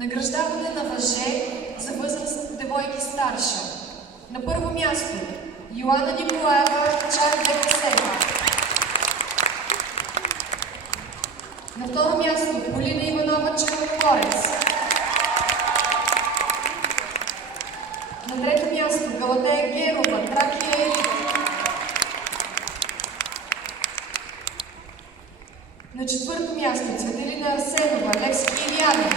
Награждаване на мъже за възраст девойки старша. На първо място Йоана Николаева Чардекасева. На второ място Полина Иванова Черногорец. На трето място Галатея Герова, Тракия Елит. На четвърто място Цветелина Арсенова, Левски Илияна.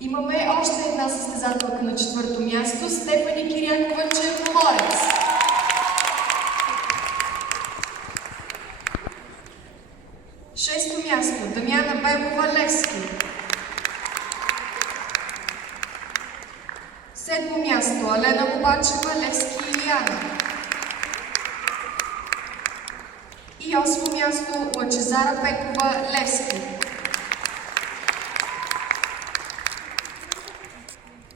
Имаме още една състезателка на четвърто място, Стефани Кирякова Черноморец. Шесто място Дамяна Бебова Левски. Седмо място Алена Лобачева Левски Илияна. И осмо място Лъчезара Пекова Левски.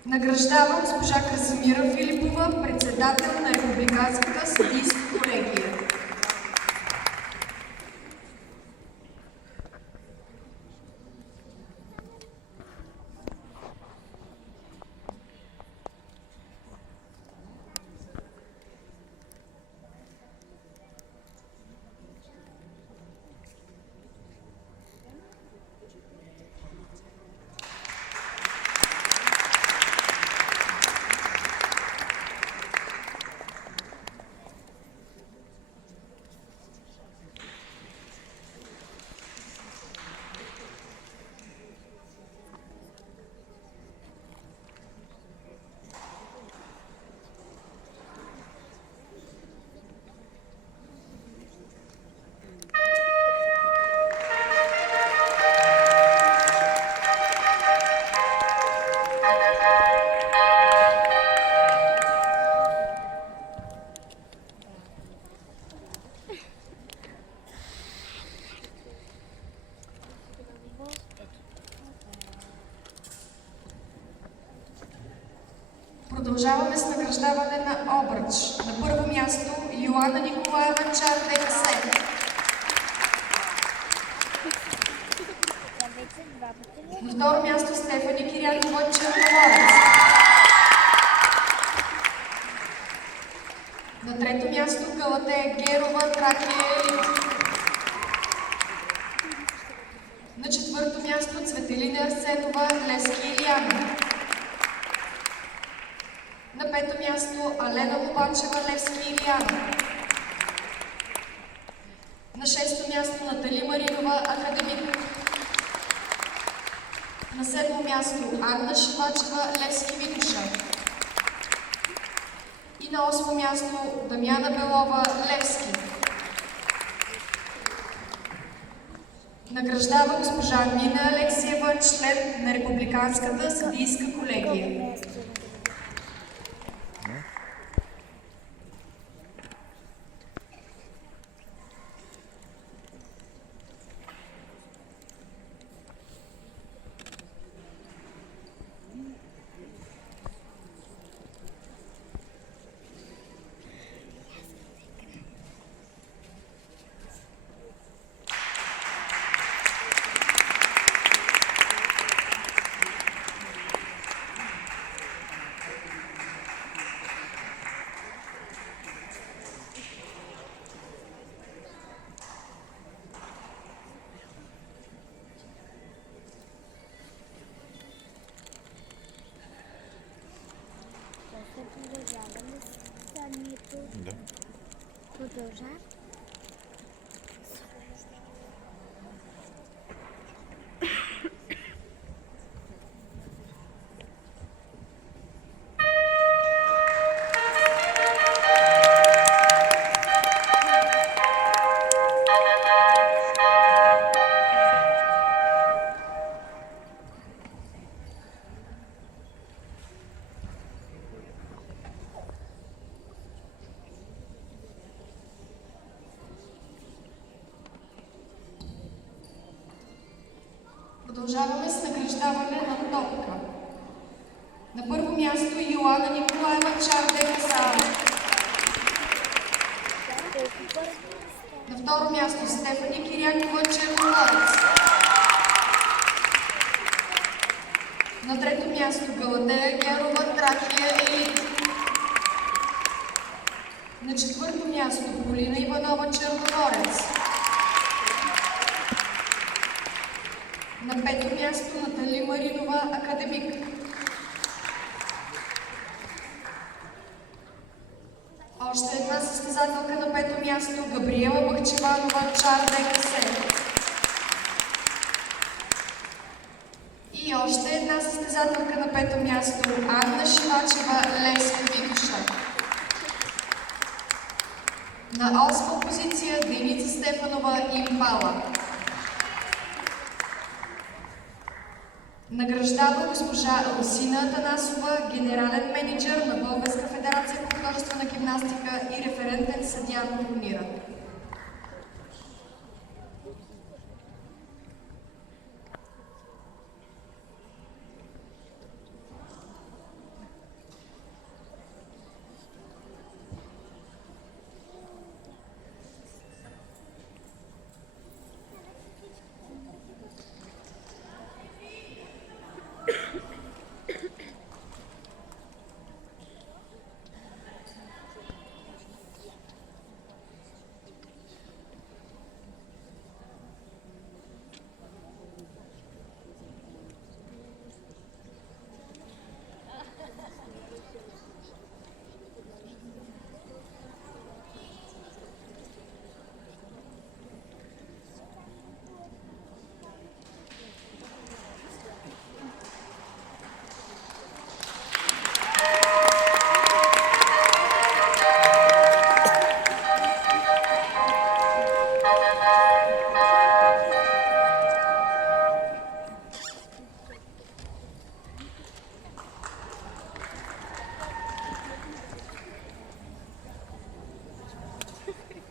Награждава госпожа Красимира Филипова, председател на Републиканската съдийска колегия. Продължаваме с награждаване на обръч. На първо място Йоана Николаева Чардекасева. На второ място Стефани Кирякова Черноморец. На трето място Галатея Герова Тракия Елит. На четвърто място Цветелина Арсенова Левски Илияна. На пето място Алена Лобачева Левски Илияна. На шесто място Натали Маринова Академик. На седмо място Анна Шивачева Левски Витоша. И на осмо място Дамяна Белова Левски. Награждава госпожа Нина Алексиева, член на Републиканската съдийска колегия. Да. Продължава. Продължаваме с награждаване на топка. На първо място Йоана Николаева Чардекасева. На второ място Стефани Кирякова, Черноморец. На трето място Галадея Герова, Тракия Елит. На четвърто място Полина Иванова, Черноморец. На пето място Натали Маринова, Академик. Още една състезателка на пето място Габриела Бахчеванова, Чар ДКС. И още една състезателка на пето място Анна Шивачева, Левски Витоша. На осма позиция Деница Стефанова, Импала. Награждава госпожа Русина Атанасова, генерален менеджер на Българска федерация по художествена гимнастика и референтен съдия на турнира.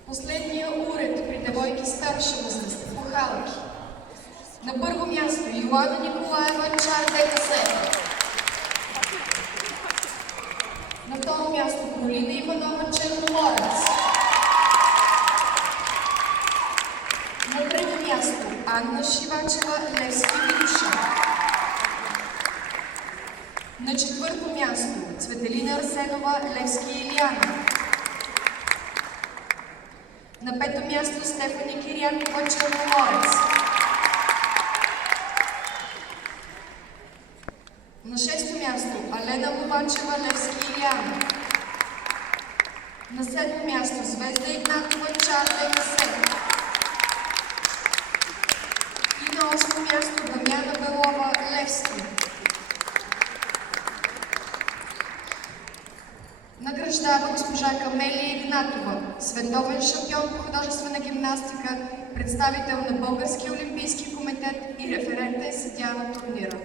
Последния уред при девойки старша възраст по халки. На първо място Йоана Николаева, Чар ДКС. На второ място Полина Иванова, Черноморец. На трето място Анна Шивачева, Левски Витоша. На четвърто място Цветелина Арсенова, Левски Илияна. На пето място Стефани Кирякова, Черноморец. На шесто място Алена Лобачева, Левски Илияна. На седмо място Звезда Игнатова, Чар ДКС. И на осмо място Дамяна Белова, Левски. Награждава госпожа Камелия Игнатова, световен шампион по художествена гимнастика, представител на Българския олимпийски комитет и референтен съдия на турнира.